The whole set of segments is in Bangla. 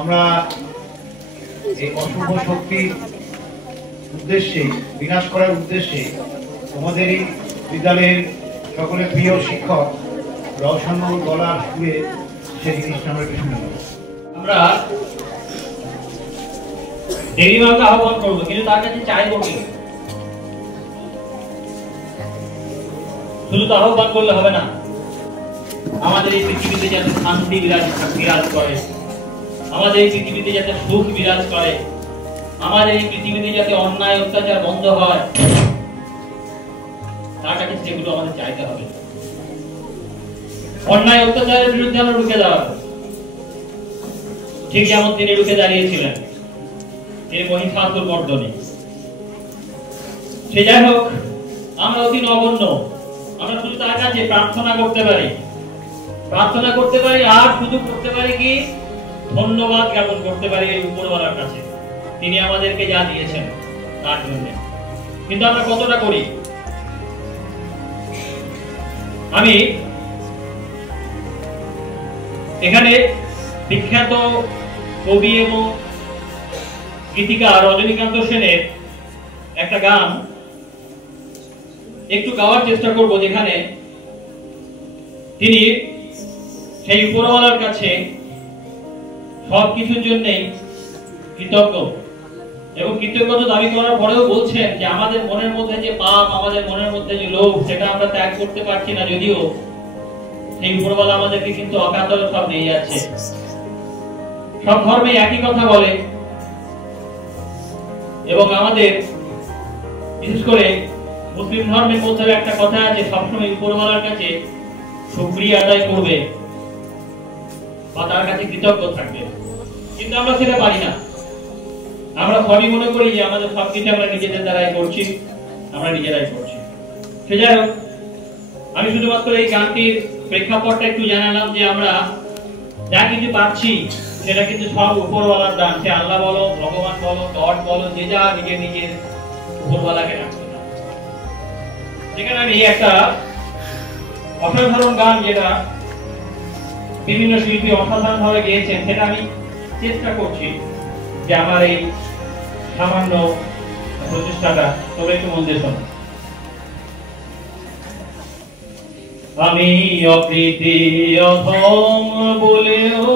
আমরা এই অশুভ শক্তির উদ্দেশ্যে, বিনাশ করার উদ্দেশ্যে তোমাদের এই বিদ্যালয়ের সকলের প্রিয় শিক্ষক রওশন গলার সুরে সেই জিনিসটা আমরা একটু শুনে নেব। আমরা দেবীমাকে আহ্বান করবো, কিন্তু তার কাছে চাইবো কি? শুধু তো আহ্বান করলে হবে না। আমাদের এই পৃথিবীতে যাতে শান্তি বিরাজ করে, আমাদের এই পৃথিবীতে যাতে সুখ বিরাজ করে, আমাদের এই পৃথিবীতে যাতে অন্যায় অত্যাচার বন্ধ হয়, তার কাছে সেগুলো আমাদের চাইতে হবে। অন্যায় অত্যাচারের বিরুদ্ধে আমরা রুখে দাঁড়াবো, ঠিক যেমন তিনি রুখে দাঁড়িয়েছিলেন তিনি মহিষাসুর মর্দনে। সে যাই হোক, আমরা অতি নগণ্য, আমরা শুধু তার কাছে প্রার্থনা করতে পারি, আর শুধু করতে পারি কি ধন্যবাদ জ্ঞাপন করতে পারি এই উপরওয়ালার কাছে, তিনি আমাদেরকে যা দিয়েছেন তার জন্য। কিন্তু আমরা কতটা করি? আমি এখানে বিখ্যাত কবি এবং গীতিকার রজনীকান্ত সেনের একটা গান একটু গাওয়ার চেষ্টা করব, যেখানে তিনি সেই উপরওয়ালার কাছে সবকিছুর জন্যই কৃতজ্ঞ, এবং কৃতজ্ঞতা দাবি করার পরেও বলছেন যে আমাদের মনের মধ্যে যে পাপ, আমাদের মনের মধ্যে যে লোভ, সেটা আমরা ত্যাগ করতে পারছি না, যদিও সেই উপরওয়ালা আমাদেরকে কিন্তু অকাতরে সব দিয়ে যাচ্ছে। সব ধর্মে একই কথা বলে, এবং আমাদের বিশেষ করে মুসলিম ধর্মের মধ্যে একটা কথা আছে, সবসময় উপরওয়ালার কাছে শুকরিয়া আদায় করবে বা তার কাছে কৃতজ্ঞ থাকবে। কিন্তু আমরা সেটা পারি না। আমরা সবই মনে করি যে আমাদের সবকিছু আমরা নিজেদের দ্বারাই করছি, আমরা নিজেরাই করছি। সে যাই হোক, আমি শুধুমাত্র এই গানটির প্রেক্ষাপটটা একটু জানালাম যে আমরা যা কিছু পাচ্ছি সেটা কিন্তু সব উপরওয়ালার দান। সে আল্লাহ বলো, ভগবান বলো, গড বলো, যে যা নিজের উপরওয়ালাকে ডাকতে না। যেখানে আমি একটা অসাধারণ গান, যেটা বিভিন্ন শিল্পী অসাধারণ ভাবে গেয়েছেন, সেটা আমি চেষ্টা করছি যে আমার এই সামান্য প্রচেষ্টাটা, তবে একটু মন দিয়ে শোনো। আমি অপ্রীতি অধম বলেও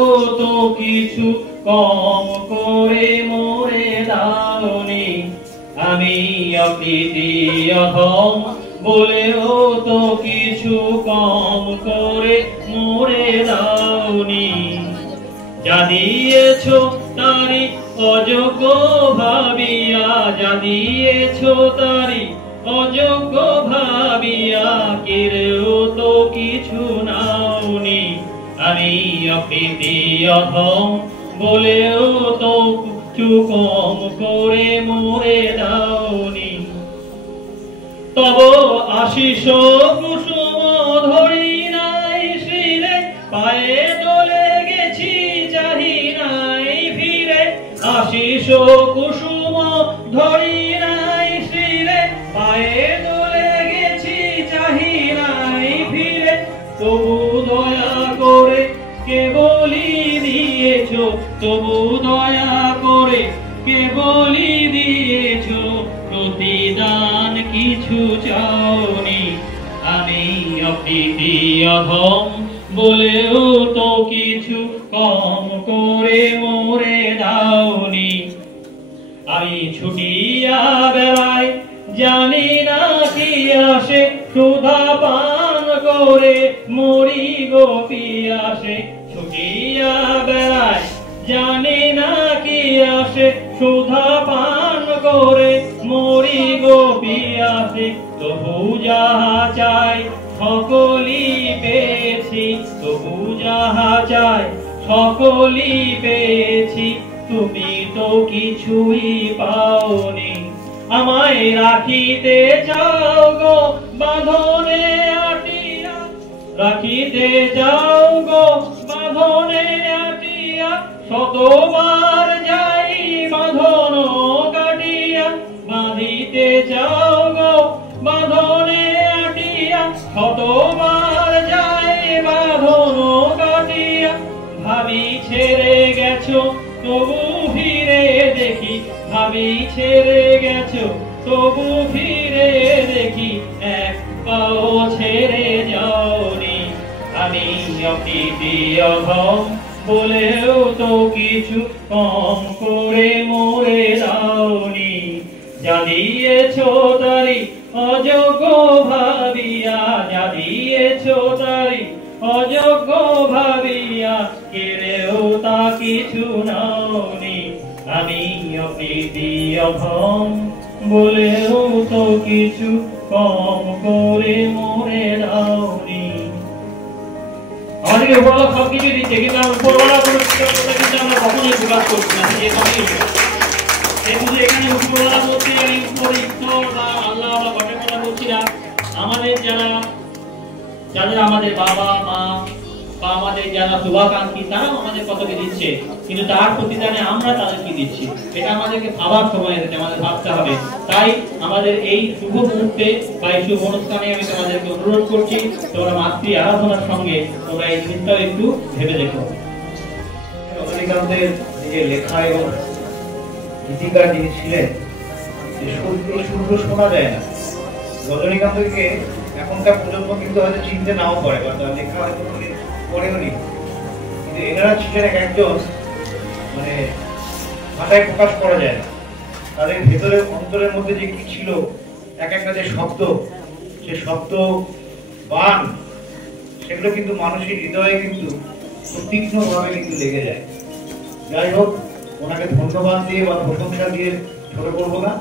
তো কিছু কম করে মোরে দাওনি, আমি অপ্রীতি অধম বলেও তো কিছু কম করে মোরে দাওনি, যা দিয়েছো তারি অযোগ্য ভাবিয়া, যা দিয়েছো তারি অযোগ্য ভাবিয়া, কেউ তো কিছু নাওনি, আমি অপ্রীতি অধম বলেও তো কিছু কম করে মোরে দাওনি, তব আশিস কুসুম ধরি নাই শিরে, পায়ে দোলে গেছি চাহি নাই ফিরে, আশিস কুসুম ধরি নাই শিরে, পায়ে দোলে গেছি চাহি নাই ফিরে, তবু দয়া করে কেবলই দিয়েছো, তবু দয়া করে কেবলই দিয়েছো, প্রতিদান কিছু চাওনি, আমি অপ্রীতি অধম বলেও তো কিছু কম করে মোরে দাওনি, আমি ছুটিয়া বেড়াই জানি না কি আসে, সুধা পান করে মরি গো পিয়াসে, ছুটিয়া বেড়াই জানি না কি আসে, সুধা পান করে মরি গো পিয়াসে, তবু যাহা চাই সকলই পেয়েছি, তবু যাহা চাই সকলই পেয়েছি, তুমি তো কিছুই পাওনি, আমায় রাখিতে চাও গো বাঁধনে আটিয়া, রাখিতে চাও গো বাঁধনে আটিয়া, শতবার যাই বাঁধন কাটিয়া, বাঁধিতে চাও গো বাঁধনে আটিয়া, শতবার যাই বাঁধন কাটিয়া, ভাবি ছেড়ে গেছো তবু ফিরে দেখি ভাবি ছেড়ে গেছো, তবু ফিরে দেখি এক পাও ছেড়ে যাওনি। আমি অপ্রীতি অধম বলেও তো কিছু কম করে মরে যাওনি। যা দিয়েছো তারি অযোগ্য ভাবিয়া, যা দিয়েছো তারি অযোগ্য ভাবিয়া, কেড়েও তা কিছু নাওনি। আমি অপ্রীতি অধম বলেও তো কিছু কম করে মরে যাওনি। আমাদেরকে উপরওয়ালা সবকিছু দিচ্ছে, কিন্তু আমরা উপরওয়ালা কোনো কৃতজ্ঞতা কিন্তু আমরা কখনোই প্রকাশ করছি না। শুধু এখানে উপরওয়ালা বলছি, আমি উপর ঈশ্বর বা আল্লাহ বা ঘটের কথা বলছি না। আমাদের যাদের আমাদের বাবা মা বা আমাদের যারা শুভাকাঙ্ক্ষী, তারাও আমাদের কতকে দিচ্ছে, কিন্তু তার প্রতিদানে আমরা তাদেরকে দিচ্ছি। এটা আমাদেরকে ভাবার সময় এসেছে, আমাদের ভাবতে হবে। তাই আমাদের এই শুভ মুহূর্তে বা এই শুভ অনুষ্ঠানে আমি তোমাদেরকে অনুরোধ করছি, তোমরা মাতৃ আরাধনার সঙ্গে তোমরা এই জিনিসটাও একটু ভেবে দেখো। রজনীকান্তের যে লেখা এবং গীতিকার যিনি ছিলেন, এই সুর শোনা যায় না। রজনীকান্তকে এখনকার প্রজন্ম কিন্তু হয়তো চিনতে নাও পারে, বা তার লেখা হয়তো পড়েও নি, কিন্তু এনারা ছিলেন একজন মানে ভাষায় প্রকাশ করা যায় না। তাদের ভেতরে অন্তরের মধ্যে যে কি ছিল, এক একটা যে শব্দ, সে শব্দ বান, সেগুলো কিন্তু মানুষের হৃদয়ে কিন্তু তীক্ষ্ণভাবে কিন্তু লেগে যায়। যাই হোক, ওনাকে ধন্যবাদ দিয়ে বা প্রশংসা দিয়ে ছোট করবো না।